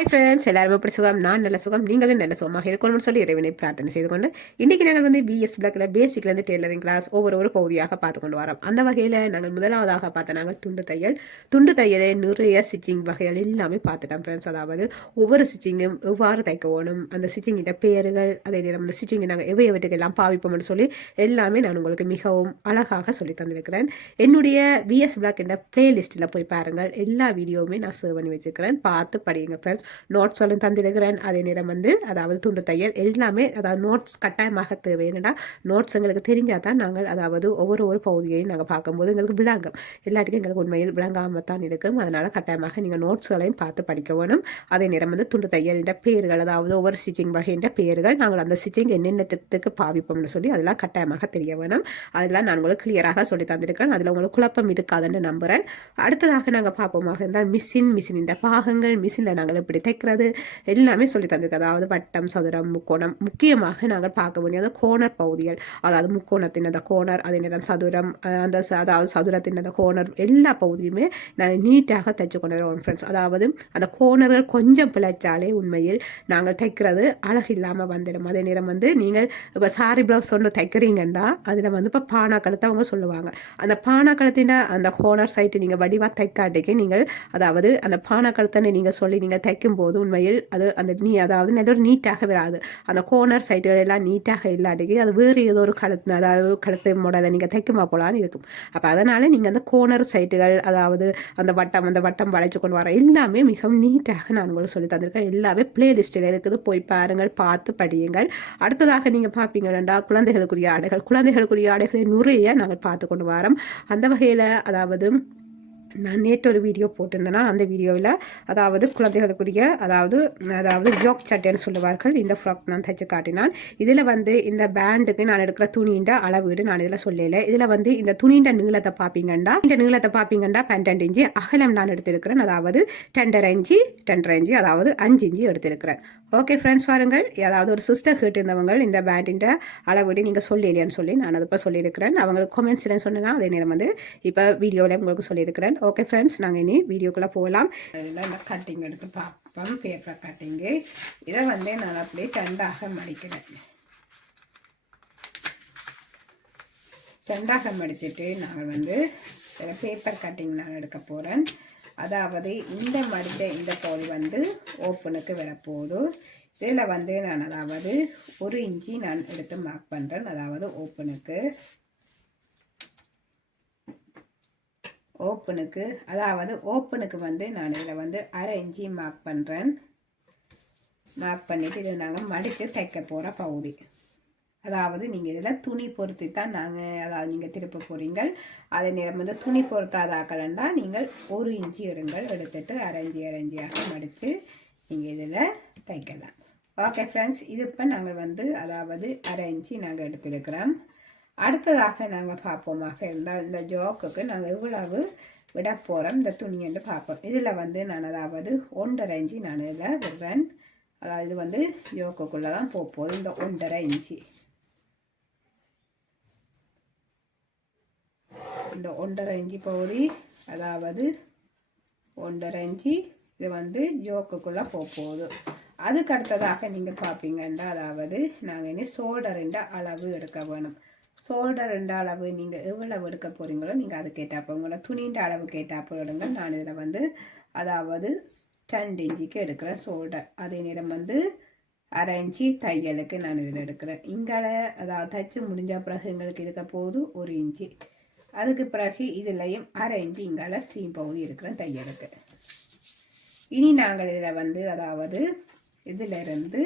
Hi friends, எல்லாரும் எப்படி சுகம்? நான் நல்ல சுகம், நீங்களும் நல்ல சுகமாக இருக்கணும்னு சொல்லி இறைவனை பிரார்த்தனை செய்து கொண்டு இன்றைக்கி நாங்கள் வந்து பிஎஸ் பிளாக்ல பேசிக்லேருந்து டெய்லரிங் கிளாஸ் ஒவ்வொரு பகுதியாக பார்த்து கொண்டு வரோம். அந்த வகையில் நாங்கள் முதலாவதாக பார்த்த நாங்கள் துண்டு தையலை நிறைய ஸ்டிச்சிங் வகைகள் எல்லாமே பார்த்துட்டோம் ஃப்ரெண்ட்ஸ். அதாவது ஒவ்வொரு ஸ்டிச்சிங்கும் எவ்வாறு தைக்க வேணும், அந்த ஸ்டிச்சிங்கிட்ட பேர்கள், அதே நேரம் அந்த ஸ்டிச்சிங் நாங்கள் எவையவற்றுக்கெல்லாம் பாவிப்போம்னு சொல்லி எல்லாமே நான் உங்களுக்கு மிகவும் அழகாக சொல்லி தந்திருக்கிறேன். என்னுடைய பிஎஸ் பிளாக் என்ற பிளேலிஸ்ட்டில் போய் பாருங்கள், எல்லா வீடியோவுமே நான் சேவ் பண்ணி வச்சுக்கிறேன், பார்த்து படியுங்க ஃப்ரெண்ட்ஸ். நோட்ஸும் தந்திருக்கிறேன். அதே நேரம் வந்து அதாவது துண்டு தையல் எல்லாமே, அதாவது நோட்ஸ் கட்டாயமாக தேவை. என்னடா நோட்ஸ் எங்களுக்கு தெரிஞ்சால் தான் நாங்கள் அதாவது ஒவ்வொரு பகுதியையும் நாங்கள் பார்க்கும்போது எங்களுக்கு விளங்கும். எல்லாத்துக்கும் எங்களுக்கு உண்மையில் விளங்காமல் தான் இருக்கும். அதனால் கட்டாயமாக நீங்கள் நோட்ஸ்களையும் பார்த்து படிக்க வேணும். அதே நேரம் வந்து துண்டு தையலின் பேர்கள், அதாவது ஒவ்வொரு ஸ்டிச்சிங் வகையின் பேர்கள், நாங்கள் அந்த ஸ்டிச்சிங் என்னென்னத்துக்கு பாவிப்போம்னு சொல்லி அதெல்லாம் கட்டாயமாக தெரிய வேணும். அதெல்லாம் நான் உங்களுக்கு கிளியராக சொல்லி தந்திருக்கிறேன். அதில் உங்களுக்கு குழப்பம் இருக்காதுன்னு நம்புகிறேன். அடுத்ததாக நாங்கள் பார்ப்போமாக இருந்தால் மிஷினின் பாகங்கள், மிஷினில் நாங்கள் எப்படி தைக்கிறது எல்லாமே சொல்லி தந்திருக்கு. அதாவது வட்டம், சதுரம், முக்கோணம், முக்கியமாக நாங்கள் பார்க்க வேண்டியது கோணர் பகுதிகள். அதாவது முக்கோணத்தின் அந்த கோணர், அதே நேரம் சதுரம், அதாவது சதுரத்தின் அந்த கோணர் எல்லா பகுதியுமே நாங்கள் நீட்டாக தைச்சு கொண்டு வருவோம் ஃப்ரெண்ட்ஸ். அதாவது அந்த கோணர்கள் கொஞ்சம் பிழைச்சாலே உண்மையில் நாங்கள் தைக்கிறது அழகு இல்லாமல் வந்துடும். அதே நேரம் வந்து நீங்கள் இப்போ சாரி ப்ளவுஸ் ஒன்று தைக்கிறீங்கன்னா அதில் வந்து இப்போ பானா கழுத்தை அவங்க சொல்லுவாங்க. அந்த பானா கழுத்தின் அந்த கோணர் சைட்டு நீங்கள் வடிவாக தைக்காட்டிக்கு நீங்கள் அதாவது அந்த பானா கழுத்தனை நீங்கள் சொல்லி நீங்கள் தைக்கும் போது உண்மையில் அது அந்த அதாவது நல்ல ஒரு நீட்டாக வராது. அந்த கோனர் சைட்டுகள் எல்லாம் நீட்டாக இல்லாட்டிக்கு அது வேறு ஏதோ ஒரு கழுத்து, அதாவது கழுத்து மாடலை நீங்கள் தைக்குமா போலான்னு இருக்கும். அப்போ அதனால் நீங்கள் அந்த கோனர் சைட்டுகள், அதாவது அந்த வட்டம் வளைச்சு கொண்டு வர எல்லாமே மிகவும் நீட்டாக நான் உங்களுக்கு சொல்லி தந்திருக்கேன். எல்லாமே பிளேலிஸ்டில் இருக்குது, போய் பாருங்கள், பார்த்து படியுங்கள். அடுத்ததாக நீங்கள் பார்ப்பீங்கன்னா குழந்தைகளுக்குரிய ஆடைகளை நிறைய நாங்கள் பார்த்து கொண்டு வரோம். அந்த வகையில் அதாவது நான் நேற்று ஒரு வீடியோ போட்டிருந்தேன்னா அந்த வீடியோவில் அதாவது குழந்தைகளுக்குரிய அதாவது ஜோக் சட்டைன்னு சொல்லுவார்கள், இந்த ஃப்ராக் நான் தைச்சு காட்டினான். இதில் வந்து இந்த பேண்டுக்கு நான் எடுக்கிற துணின்ற அளவீடு நான் இதில் சொல்லலை. இதில் வந்து இந்த துணின்ற நீளத்தை பார்ப்பீங்கன்னா 12 இன்ச்சு அகலம் நான் எடுத்திருக்கிறேன். அதாவது 2.5 இன்ச்சு அதாவது 5 இன்ச்சு எடுத்திருக்கிறேன். ஓகே ஃப்ரெண்ட்ஸ், பாருங்கள். அதாவது ஒரு சிஸ்டர் கேட்டிருந்தவங்க இந்த பேண்டின் அளவீடு நீங்கள் சொல்லலையான்னு சொல்லி நான் அதை இப்போ சொல்லியிருக்கிறேன். அவங்களுக்கு கமெண்ட்ஸில் சொன்னேன்னா அதே நேரம் வந்து இப்போ வீடியோவில் உங்களுக்கு சொல்லியிருக்கிறேன். ஓகே ஃப்ரெண்ட்ஸ், நாங்கள் இனி வீடியோக்குள்ளே போகலாம். இதில் இந்த கட்டிங் எடுத்து பார்ப்போம், பேப்பர் கட்டிங்கு. இதை வந்து நான் அப்படியே 2ஆக மடிக்கிறேன். 2ஆக மடிச்சுட்டு நாங்கள் வந்து பேப்பர் கட்டிங் நான் எடுக்க போகிறேன். அதாவது இந்த மடித்த இந்த பகுதி வந்து ஓப்பனுக்கு வரப்போகுது. இதில் வந்து நான் அதாவது 1 இன்ச்சு நான் எடுத்து மார்க் பண்ணுறேன். அதாவது ஓப்பனுக்கு வந்து நான் இதில் வந்து 1/2 இன்ச்சு மார்க் பண்ணுறேன். மார்க் பண்ணிவிட்டு இதை நாங்கள் மடித்து தைக்க போகிற பகுதி. அதாவது நீங்கள் இதில் துணி பொறுத்து தான் அதாவது நீங்கள் திருப்ப போகிறீங்க. அதே நேரம் வந்து துணி பொறுத்தாதாக்கலண்டா நீங்கள் 1 இன்ச்சு எடுத்துட்டு 1/2 இன்ச்சியாக மடித்து நீங்கள் இதில் தைக்கலாம். ஓகே ஃப்ரெண்ட்ஸ், இது இப்போ நாங்கள் வந்து அதாவது 1/2 இன்ச்சு நாங்கள் எடுத்துருக்கிறோம். அடுத்ததாக நாங்கள் பார்ப்போமாக இருந்தால் இந்த ஜோக்குக்கு நாங்கள் எவ்வளவு விட போகிறோம் இந்த துணியென்று பார்ப்போம். இதில் வந்து நான் அதாவது 1.5 இன்ச்சு நான் இதில் விடுறேன். அதாவது இது வந்து ஜோக்குக்குள்ளே தான் போகுது. இந்த 1.5 இன்ச்சு, இந்த 1.5 இன்ச்சு பகுதி, அதாவது 1.5 இன்ச்சு இது வந்து ஜோக்குக்குள்ளே போகுது. அதுக்கு அடுத்ததாக நீங்கள் பார்ப்பீங்கன்னா அதாவது நாங்கள் இனி ஷோல்டரின் அளவு எடுக்க வேணும். ஷோல்டரின் அளவு நீங்கள் எவ்வளவு எடுக்க போகிறீங்களோ நீங்கள் அது கேட்டாப்போ உங்களை துணின்ற அளவு கேட்டாப்போ எடுங்க. நான் இதில் வந்து அதாவது 2 இன்ச்சுக்கு எடுக்கிறேன் ஷோல்டர். அதே நேரம் வந்து 1/2 இன்ச்சு தையலுக்கு நான் இதில் எடுக்கிறேன். இங்கால அதாவது தைச்சு முடிஞ்ச பிறகு எங்களுக்கு இருக்க போகுது 1 இன்ச்சு. அதுக்கு பிறகு இதுலையும் 1/2 இன்ச்சு இங்கால சீம் பகுதி இருக்கிறேன் தையலுக்கு. இனி நாங்கள் இதில் வந்து அதாவது இதிலிருந்து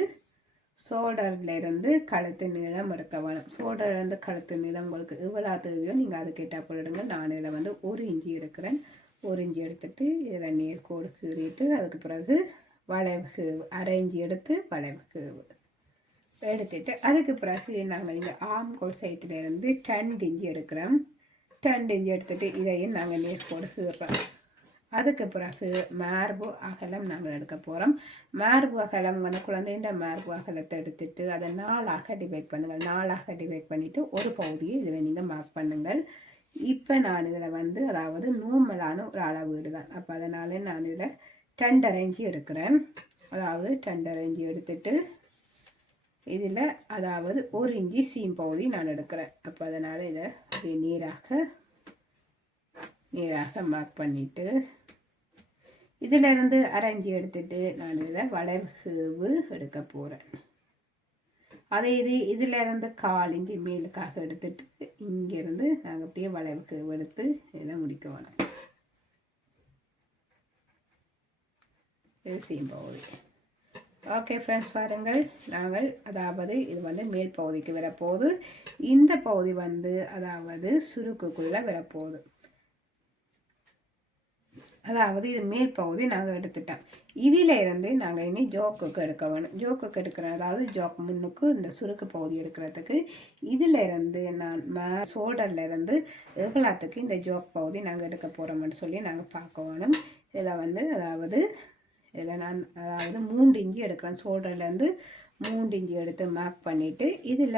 ஷோல்டர்லேருந்து கழுத்து நீளம் எடுக்க வேணும். ஷோல்டர்லேருந்து கழுத்து நீளம் உங்களுக்கு எவ்வளோ தேவையோ நீங்கள் அது கேட்டால் போடுங்க. நான் இதில் வந்து 1 இன்ச்சு எடுக்கிறேன். 1 இன்ச்சு எடுத்துட்டு இதில் நேர்கோடு கீறிட்டு அதுக்கு பிறகு வளைவு 1/2 இன்ச்சு எடுத்து வளைவு எடுத்துட்டு அதுக்கு பிறகு நாங்கள் இங்கே ஆம்கோல் சைட்டிலேருந்து 2 இன்ச்சு எடுக்கிறோம். 2 இன்ச்சு எடுத்துட்டு இதையும் நாங்கள் நேர்கோடு கீறுறோம். அதுக்கு பிறகு மார்பு அகலம் நாங்கள் எடுக்க போகிறோம். மார்பு அகலம் குழந்தைன்ற மார்பு அகலத்தை எடுத்துட்டு அதை 4ஆக டிவைட் பண்ணுங்கள். 4ஆக டிவைட் பண்ணிவிட்டு ஒரு பகுதியை இதில் நீங்கள் மார்க் பண்ணுங்கள். இப்போ நான் இதில் வந்து அதாவது நூமலான ஒரு அளவீடு தான். அப்போ அதனால் நான் இதில் 2.5 இன்ச்சு எடுக்கிறேன். அதாவது 2.5 இன்ச்சு எடுத்துட்டு இதில் அதாவது 1 இன்ச்சு சீம் பகுதி நான் எடுக்கிறேன். அப்போ அதனால் இதை அப்படியே நேராக மார்க் பண்ணிவிட்டு இதிலிருந்து 1/2 இன்ச்சு எடுத்துட்டு நான் இதில் வளைவு எடுக்க போகிறேன். அதே இதில் இருந்து 1/4 இன்ச்சு மேலுக்காக எடுத்துட்டு இங்கேருந்து நாங்கள் அப்படியே வளைவுக்கு எடுத்து இதில் முடிக்க வேணும். இது சீம் பகுதி. ஓகே ஃப்ரெண்ட்ஸ், பாருங்கள், நாங்கள் அதாவது இது வந்து மேல் பகுதிக்கு வரப்போகுது. இந்த பகுதி வந்து அதாவது சுருக்குக்குள்ளே வரப்போகுது. அதாவது இது மேல் பகுதி நாங்கள் எடுத்துட்டோம். இதில் இருந்து நாங்கள் இனி ஜோக்குக்கு எடுக்க வேணும். ஜோக்குக்கு எடுக்கிறோம், அதாவது ஜோக் முன்னுக்கு இந்த சுருக்கு பகுதி எடுக்கிறதுக்கு இதில் இருந்து நான் ஷோல்டரில் இருந்து எவ்வளோத்துக்கு இந்த ஜோக் பகுதி நாங்கள் எடுக்க போகிறோம்னு சொல்லி நாங்கள் பார்க்க வேணும். இதில் வந்து இதில் நான் 3 இன்ச்சு எடுக்கிறேன். ஷோல்டர்லேருந்து 3 இன்ச்சு எடுத்து மார்க் பண்ணிவிட்டு இதில்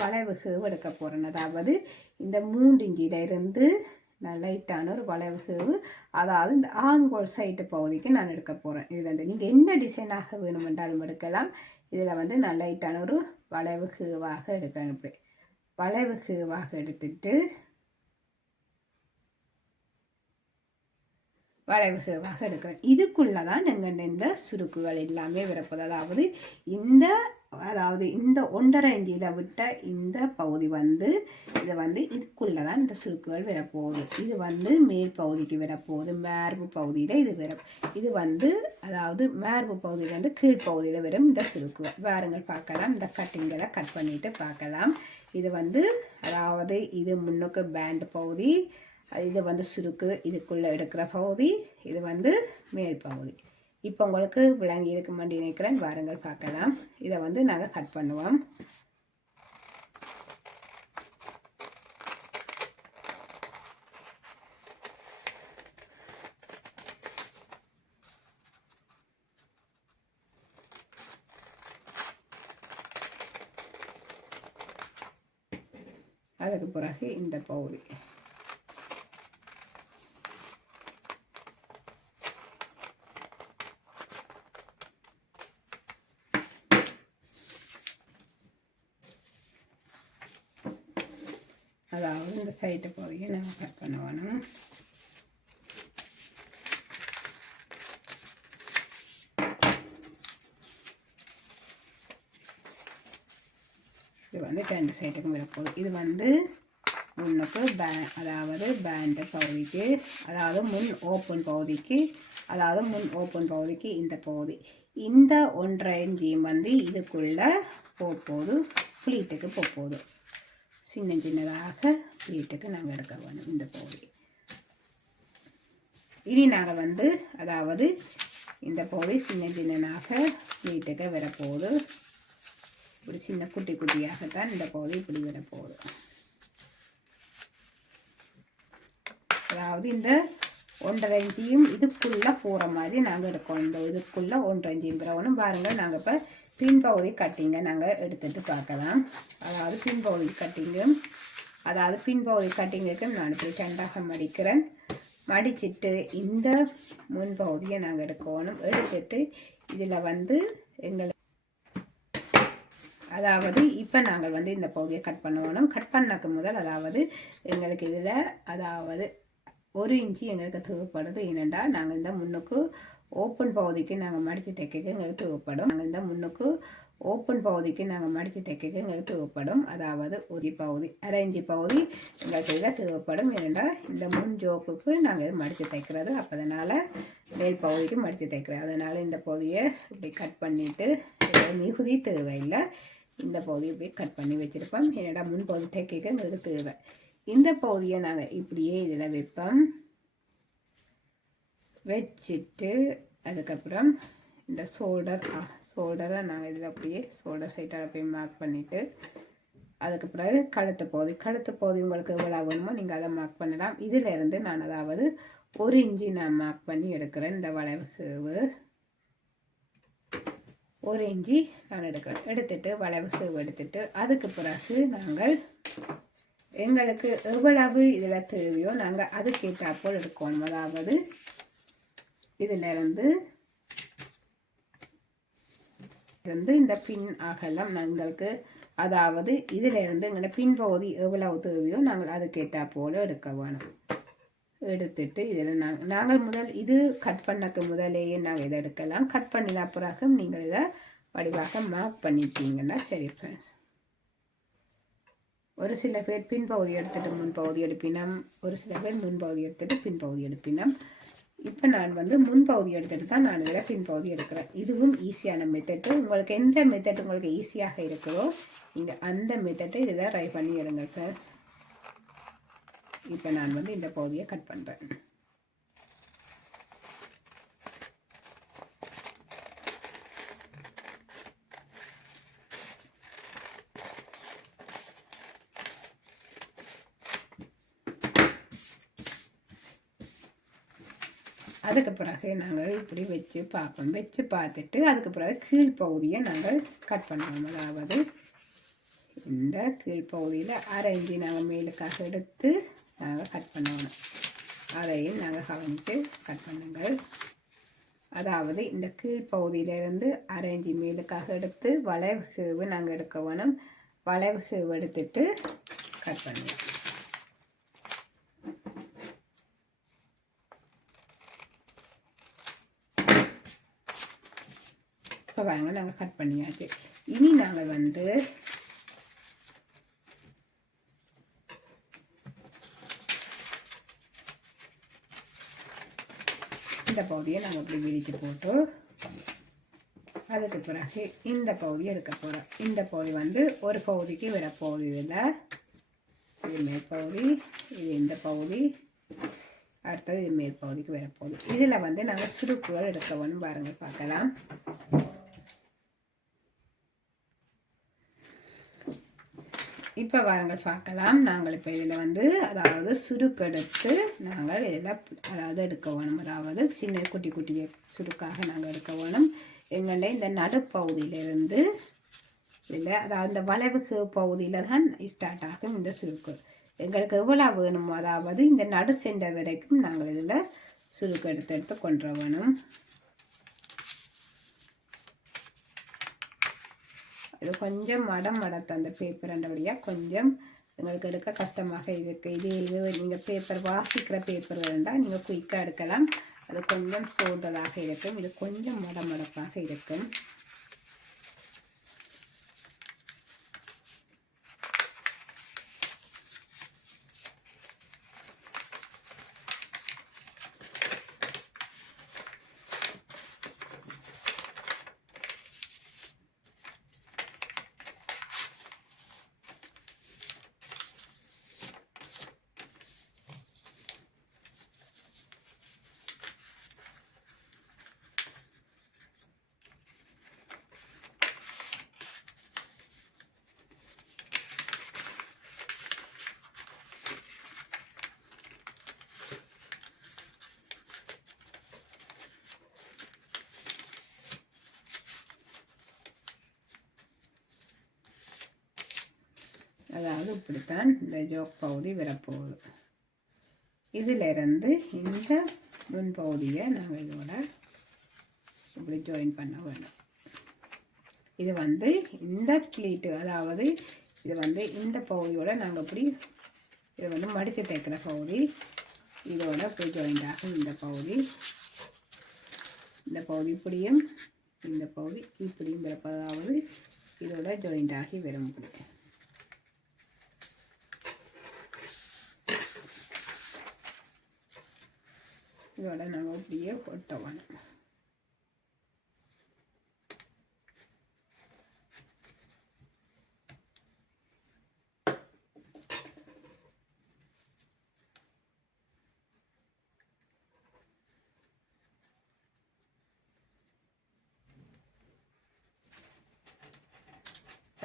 வளைவுக்கு எடுக்க போகிறேன். அதாவது இந்த 3 இன்ச்சில் இருந்து நான் லைட்டான ஒரு வளைவு, அதாவது இந்த ஆங்கோல் சைட்டு பகுதிக்கு நான் எடுக்க போகிறேன். இதில் நீங்கள் என்ன டிசைனாக வேணுமென்றாலும் எடுக்கலாம். இதில் வந்து நான் லைட்டான ஒரு வளைவுவாக எடுக்கிறேன். இப்படி வளைவுவாக எடுத்துட்டு வளைவுவாக எடுக்கிறேன். இதுக்குள்ளே தான் எங்கள் இந்த சுருக்குகள் எல்லாமே வரப்போகுது. அதாவது இந்த 1.5 இன்ச்சில் விட்ட இந்த பகுதி வந்து இதுக்குள்ளே தான் இந்த சுருக்குகள் வரப்போகுது. இது வந்து மேல் பகுதிக்கு வரப்போகுது. மார்பு பகுதியில் இது வந்து அதாவது மார்பு பகுதியிலேருந்து கீழ்ப்பகுதியில் வரும் இந்த சுருக்குகள். வாருங்கள் பார்க்கலாம். இந்த கட்டிங்களை கட் பண்ணிவிட்டு பார்க்கலாம். இது வந்து அதாவது இது முன்னுக்கு பேண்ட் பகுதி, இது வந்து சுருக்கு, இதுக்குள்ளே எடுக்கிற பகுதி, இது வந்து மேல் பகுதி. இப்போ உங்களுக்கு விளங்கி இருக்குமான்னு நினைக்கிறேன். வாருங்கள் பார்க்கலாம். இதை வந்து நாங்கள் கட் பண்ணுவோம். அதுக்கு பிறகு இந்த பகுதி அதாவது இந்த சைட்டு பகுதியை நாங்கள் கட் பண்ண வேணும். இது வந்து 2 சைட்டுக்கும் வரப்போகுது. இது வந்து முன்னுக்கு அதாவது பேண்டு பகுதிக்கு, அதாவது முன் ஓப்பன் பகுதிக்கு இந்த பகுதி, இந்த 1.5 இன்ச்சியும் வந்து இதுக்குள்ளே போகுது, ப்ளீட்டுக்கு போகுது. சின்னதாக ப்ளீட்டுக்கு நாங்கள் எடுக்க வேணும் இந்த பகுதி. இனி நாங்கள் வந்து அதாவது இந்த பகுதி சின்னதாக ப்ளீட்டுக்கு வரப்போகுது. இப்படி சின்ன குட்டி குட்டியாகத்தான் இந்த பகுதி இப்படி வரப்போகுது. அதாவது இந்த 1.5 இன்ச்சியும் இதுக்குள்ளே போகிற மாதிரி நாங்கள் எடுக்கணும். இந்த இதுக்குள்ளே 1.5 இன்ச்சியும் பிறவனும் பாருங்கள். நாங்கள் இப்போ பின்பகுதி கட்டிங்கை நாங்கள் எடுத்துகிட்டு பார்க்கலாம். அதாவது பின்பகுதி கட்டிங்குக்கு நான் இப்படி 2ஆக மடிக்கிறேன். மடிச்சிட்டு இந்த முன்பகுதியை நாங்கள் எடுக்கணும். எடுத்துட்டு இதில் வந்து அதாவது இப்போ நாங்கள் வந்து இந்த பகுதியை கட் பண்ணணும். கட் பண்ணக்கு முதல் அதாவது எங்களுக்கு இதில் அதாவது 1 இன்ச்சு எங்களுக்கு தேவைப்படுது. ஏனெண்டா நாங்கள் இந்த முன்னுக்கு ஓப்பன் பகுதிக்கு நாங்கள் மடித்து தைக்க எங்களுக்கு தேவைப்படும். நாங்கள் இந்த முன்னுக்கு ஓப்பன் பகுதிக்கு நாங்கள் மடித்து தைக்க எங்களுக்கு தேவைப்படும். அதாவது 1 பகுதி 1/2 இன்ச்சு பகுதி எங்களுக்கு இதில் தேவைப்படும். ஏனெண்டா இந்த முன் ஜோக்குக்கு நாங்கள் மடித்து தைக்கிறது, அப்போ அதனால் மேல் பகுதிக்கு மடித்து தைக்கிறது. அதனால் இந்த பகுதியை இப்படி கட் பண்ணிவிட்டு மிகுதி தேவையில்லை. இந்த பகுதியை இப்படி கட் பண்ணி வச்சுருப்போம். ஏன்னா முன் பகுதி தைக்க எங்களுக்கு தேவை. இந்த பகுதியை நாங்கள் இப்படியே இதில் வைப்போம். வச்சுட்டு அதுக்கப்புறம் இந்த ஷோல்டரை நாங்கள் இதில் அப்படியே ஷோல்டர் சைட்டாக அப்படியே மார்க் பண்ணிவிட்டு அதுக்கு பிறகு கழுத்து பகுதி உங்களுக்கு எவ்வளோ வேணுமோ நீங்கள் அதை மார்க் பண்ணலாம். இதில் இருந்து நான் அதாவது 1 இன்ச்சு நான் மார்க் பண்ணி எடுக்கிறேன். இந்த வளைவு 1 இன்ச்சு நான் எடுக்கிறேன். எடுத்துட்டு வளைவு எடுத்துட்டு அதுக்கு பிறகு நாங்கள் எங்களுக்கு எவ்வளவு இதில் தேவையோ நாங்கள் அதுக்கேற்றாப்போல் எடுக்கணும். அதாவது இதிலிருந்து இருந்து இந்த பின் அகலம் எங்களுக்கு, அதாவது இதில் இருந்து எங்களோட பின்பகுதி எவ்வளவு தேவையோ நாங்கள் அதுக்கேற்றா போல் எடுக்க வேணும். எடுத்துட்டு இதில் நாங்கள் முதல் இது கட் பண்ணக்கு முதலேயே நாங்கள் இதை எடுக்கலாம். கட் பண்ணின பிறகு நீங்கள் இதை வடிவாக மார்க் பண்ணிட்டீங்கன்னா சரி ஃப்ரெண்ட்ஸ். ஒரு சில பேர் பின்பகுதி எடுத்துட்டு முன்பகுதி எடுப்பினம், ஒரு சில பேர் முன்பகுதி எடுத்துட்டு பின்பகுதி எடுப்பினம். இப்போ நான் முன்பகுதி எடுத்துட்டு தான் நான் இதில் பின்பகுதி எடுக்கிறேன். இதுவும் ஈஸியான மெத்தட்டு. உங்களுக்கு எந்த மெத்தட் உங்களுக்கு ஈஸியாக இருக்கிறோ நீங்கள் அந்த மெத்தட்டை இதில் ட்ரை பண்ணி எடுங்க ஃப்ரெண்ட்ஸ். இப்போ நான் இந்த பகுதியை கட் பண்ணுறேன். அதுக்கு பிறகு நாங்கள் இப்படி வச்சு பார்ப்போம். வச்சு பார்த்துட்டு அதுக்கு பிறகு கீழ்ப்பகுதியை நாங்கள் கட் பண்ணுவோம். அதாவது இந்த கீழ்ப்பகுதியில் 1/2 இன்ச்சு நாங்கள் மேலுக்காக எடுத்து நாங்கள் கட் பண்ணணும். அதையும் நாங்கள் கவனித்து கட் பண்ணுங்கள். அதாவது இந்த கீழ்ப்பகுதியிலேருந்து 1/2 இன்ச்சு மேலுக்காக எடுத்து வளைவு நாங்கள் எடுக்க வேணும். வளைவு எடுத்துட்டு கட் பண்ணுவோம். இப்போ வாங்க நாங்கள் கட் பண்ணியாச்சு. இனி நாங்கள் இந்த பகுதியை நாங்கள் இப்படி விரித்து போட்டு அதுக்கு பிறகு இந்த பகுதியை எடுக்க போகிறோம். இந்த பகுதி ஒரு பகுதிக்கு வரப்போகுது. இதில் இது மேற்பகுதி, இது இந்த பகுதி, அடுத்தது இது மேற்பகுதிக்கு வரப்போகுது. இதில் நாங்கள் சுருக்குகள் எடுக்க வேணும். பாருங்கள் பார்க்கலாம். இப்போ வாருங்கள் பார்க்கலாம். நாங்கள் இப்போ இதில் அதாவது சுருக்கெடுத்து நாங்கள் இதில் அதாவது எடுக்க வேணும். அதாவது சின்ன குட்டி குட்டிய சுருக்காக நாங்கள் எடுக்க வேணும். எங்கள்ட இந்த நடுப்பகுதியிலிருந்து இதில் அதாவது இந்த வளைவு பகுதியில் தான் ஸ்டார்ட் ஆகும் இந்த சுருக்கு. எங்களுக்கு எவ்வளோ வேணுமோ அதாவது இந்த நடு சென்ற வரைக்கும் நாங்கள் இதில் சுருக்கு எடுத்து கொண்டு வேணும். இது கொஞ்சம் மடத்த அந்த பேப்பர் அண்டபடியாக கொஞ்சம் எங்களுக்கு எடுக்க கஷ்டமாக இருக்குது. இது நீங்கள் பேப்பர் வாசிக்கிற பேப்பர் வேண்டாம், நீங்கள் குயிக்காக எடுக்கலாம். அது கொஞ்சம் சோதலாக இருக்கும். இது கொஞ்சம் மடப்பாக இருக்கும். அதாவது இப்படித்தான் இந்த ஜோக் பகுதி வரப்போகுது. இதிலிருந்து இந்த முன்பகுதியை நாங்கள் இதோட இப்படி ஜாயின் பண்ண வேணும். இது இந்த ப்ளீட்டு, அதாவது இது இந்த பகுதியோட நாங்கள் இப்படி இதை மடித்து தைக்கிற பகுதி இதோட இப்படி ஜாயிண்ட் ஆகும். இந்த பகுதி இப்படியும் இந்த பகுதி இப்படியும் வரப்பதாவது இதோட ஜாயிண்ட் ஆகி வரும். இதோட நாங்கள் அப்படியே ஒட்ட வேணும்.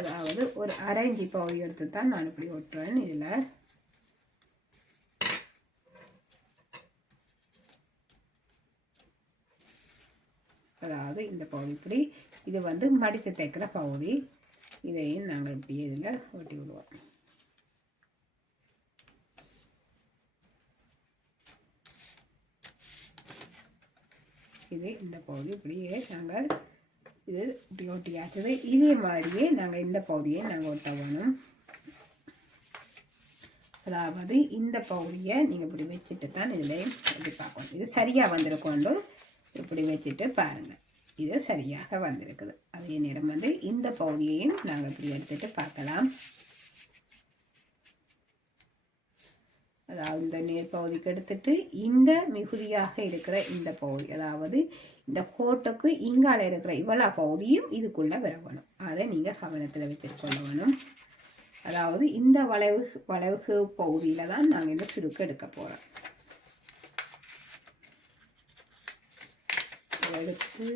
அதாவது ஒரு 1/2 இன்ச்சு பகுதி எடுத்து தான் நான் இப்படி ஒட்டுறேன். இதில் அதாவது இந்த பகுதி இப்படி இது மடித்து தைக்கிற பகுதி. இதையும் நாங்கள் இப்படி இதில் ஒட்டி விடுவோம். இது இந்த பகுதி இப்படியே நாங்கள் இது இப்படி ஒட்டியாச்சது. இதே மாதிரியே நாங்கள் இந்த பகுதியை நாங்கள் ஒட்ட வேணும். அதாவது இந்த பகுதியை நீங்கள் இப்படி வச்சுட்டு தான் இதில் இப்படி பார்க்கணும். இது சரியாக வந்திருக்கோண்டு இப்படி வச்சுட்டு பாருங்கள், இது சரியாக வந்திருக்குது. அதே நேரம் இந்த பகுதியையும் நாங்கள் இப்படி எடுத்துட்டு பார்க்கலாம். அதாவது இந்த நேர் பகுதிக்கு எடுத்துட்டு இந்த மிகுதியாக இருக்கிற இந்த பகுதி, அதாவது இந்த கோட்டுக்கு இங்கால இருக்கிற இவ்வளோ பகுதியும் இதுக்குள்ள வரணும். அதை நீங்கள் கவனத்தில் வச்சுருக்கொள்ள வேணும். அதாவது இந்த வளைவு பகுதியில் தான் நாங்கள் இந்த சுருக்கு எடுக்க போகிறோம். எடுத்து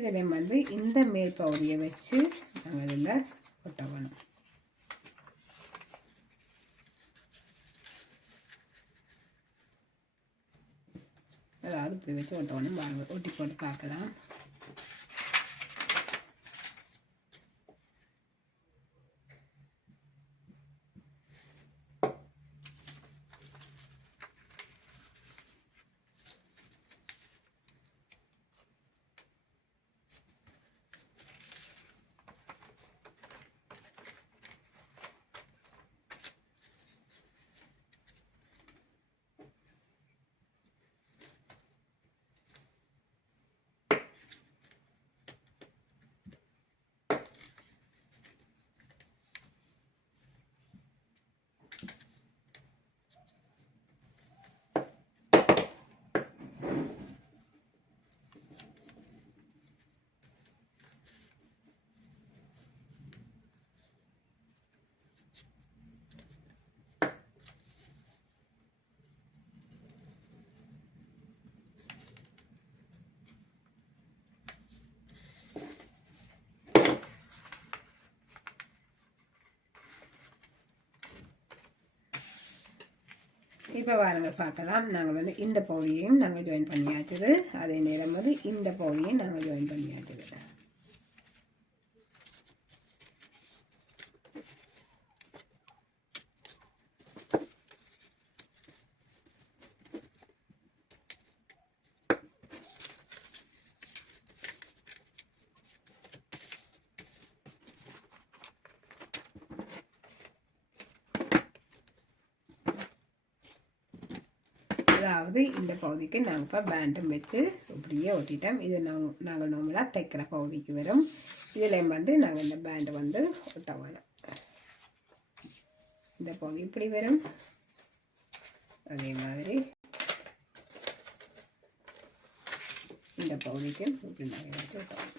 இதில் இந்த மேல் பகுதியை வச்சு நாங்கள் இதில் ஒட்ட வேணும். அதாவது இப்படி வச்சு ஒட்ட வேணும். வாங்க ஒட்டி போட்டு பார்க்கலாம். இப்போ வாருங்கள் பார்க்கலாம். நாங்கள் இந்த பகுதியையும் நாங்கள் ஜாயின் பண்ணியாச்சுது. அதே நேரம் இந்த பகுதியையும் நாங்கள் ஜாயின் பண்ணியாச்சுது. அதாவது இந்த பகுதிக்கு நாங்கள் இப்போ பேண்டும் வச்சு இப்படியே ஒட்டிட்டோம். இது நாங்கள் நார்மலாக தைக்கிற பகுதிக்கு வரும். இதில் நாங்கள் இந்த பேண்டை ஒட்ட வேணும். இந்த பகுதி இப்படி வரும். அதே மாதிரி இந்த பகுதிக்கு இப்படி நாங்கள் வச்சு ஒட்டணும்.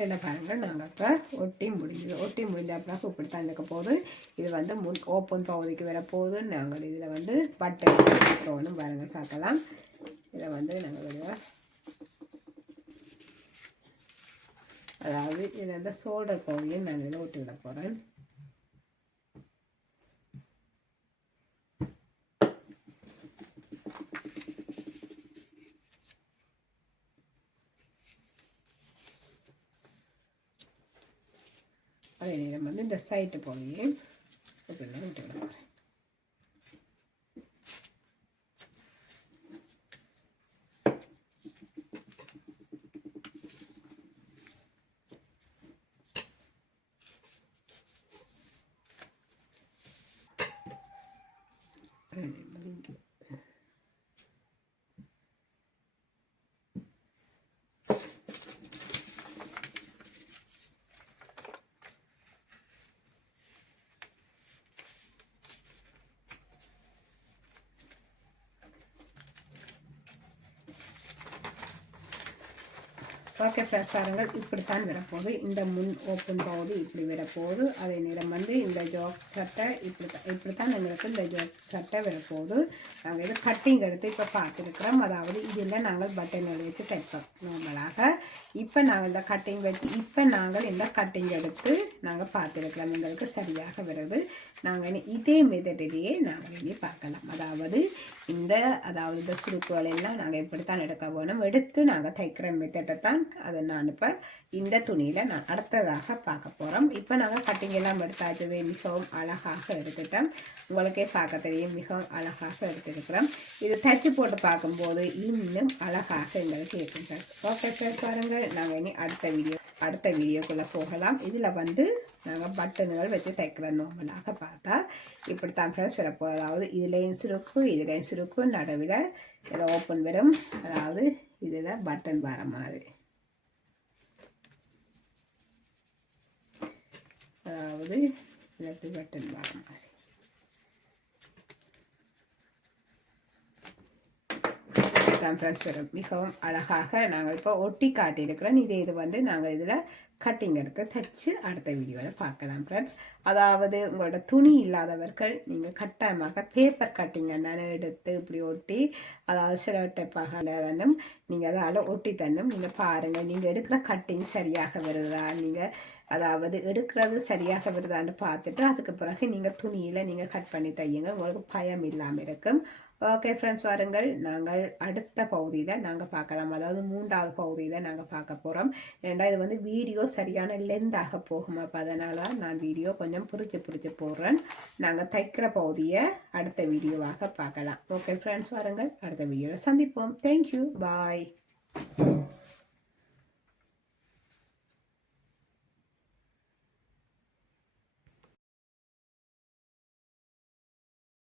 இதில் பாருங்கள் நாங்கள் இப்போ ஒட்டி முடிஞ்ச பிறகு இப்படித்தான் இருக்க போகுது. இது வந்து முன் ஓப்பன் பகுதிக்கு வரப்போகுது. நாங்கள் இதில் வந்து பட்டன் போகணும் பாருங்கள் பார்க்கலாம். இதை வந்து நாங்கள் அதாவது இதில் இந்த ஷோல்டர் பகுதியை நான் இதில் ஒட்டி விட போகிறேன். அதே நேரம் வந்து இந்த சைட்டு பகுதியை இப்படிலாம் விட்டு விட போகிறேன். ஓகே ஃப்ரெண்ட்ஸ் பாருங்கள் இப்படித்தான் வரப்போகுது. இந்த முன் ஓப்பன் பகுதி இப்படி வரப்போகுது. அதே நேரம் வந்து இந்த ஜாக் சட்டை இப்படித்தான் எங்களுக்கு இந்த ஜாக் சட்டை வரப்போகுது. நாங்கள் இது கட்டிங் எடுத்து இப்போ பார்த்துருக்குறோம். அதாவது இதில் நாங்கள் பட்டன் வச்சு தைப்போம் நார்மலாக. இப்போ நாங்கள் இந்த கட்டிங் வச்சு இந்த கட்டிங் எடுத்து நாங்கள் பார்த்துருக்குறோம். எங்களுக்கு சரியாக வருது. நாங்கள் இதே மெத்தடிலேயே நாங்கள் இனி பார்க்கலாம். அதாவது இந்த சுருக்குகள் எல்லாம் நாங்கள் இப்படித்தான் எடுக்க வேணும். எடுத்து நாங்கள் தைக்கிற மெத்தடை தான் அதை நான் இப்போ இந்த துணியில் நான் அடுத்ததாக பார்க்க போகிறோம். இப்போ நாங்கள் கட்டிங் எல்லாம் எடுத்தாச்சது மிகவும் அழகாக எடுத்துட்டோம். உங்களுக்கே பார்க்க தெரியும் மிகவும் அழகாக எடுத்துருக்கிறோம். இது தைச்சி போட்டு பார்க்கும்போது இன்னும் அழகாக எங்களுக்கு இருக்கும் சார். ஓகே சார் பாருங்கள். நாங்கள் இனி அடுத்த வீடியோக்குள்ளே போகலாம். இதில் வந்து நாங்கள் பட்டன்கள் வச்சு தைக்கிற நார்மலாக பார்த்தா இப்படித்தான் ஃப்ரெண்ட்ஸ் வரப்போகுது. அதாவது இதுலேயும் சுருக்கு நடுவில் இதில் ஓப்பன் வரும். அதாவது இதில் பட்டன் வர மாதிரி, அதாவது இதில் பட்டன் வர மாதிரி தான் ஃப்ரெண்ட்ஸ் வரும். மிகவும் அழகாக நாங்கள் இப்போ ஒட்டி காட்டியிருக்கிறோம். இது வந்து நாங்கள் இதில் கட்டிங் எடுத்து தைச்சு அடுத்த வீடியோவில் பார்க்கலாம் ஃப்ரெண்ட்ஸ். அதாவது உங்களோட துணி இல்லாதவர்கள் நீங்கள் கட்டாயமாக பேப்பர் கட்டிங் என்னென்னு எடுத்து இப்படி ஒட்டி, அதாவது சில டைப்பாக நீங்கள் அதால் ஒட்டி தரணும். நீங்கள் பாருங்கள் நீங்கள் எடுக்கிற கட்டிங் சரியாக வருதா, நீங்கள் அதாவது எடுக்கிறது சரியாக வருதான்னு பார்த்துட்டு அதுக்கு பிறகு நீங்கள் துணியில் நீங்கள் கட் பண்ணி தையுங்க. உங்களுக்கு பயம் இல்லாமல் இருக்கும். ஓகே ஃப்ரெண்ட்ஸ் வாருங்கள். நாங்கள் அடுத்த பகுதியில் நாங்கள் பார்க்கலாம். அதாவது 3வது பகுதியில் நாங்கள் பார்க்க போகிறோம். ஏன்னா இது வந்து வீடியோ சரியான லென்த்தாக போகும். அப்போ அதனால் நான் வீடியோ கொஞ்சம் பிரித்து போடுறேன். நாங்கள் தைக்கிற பகுதியை அடுத்த வீடியோவாக பார்க்கலாம். ஓகே ஃப்ரெண்ட்ஸ் வாருங்கள். அடுத்த வீடியோவில் சந்திப்போம். தேங்க்யூ. பாய்.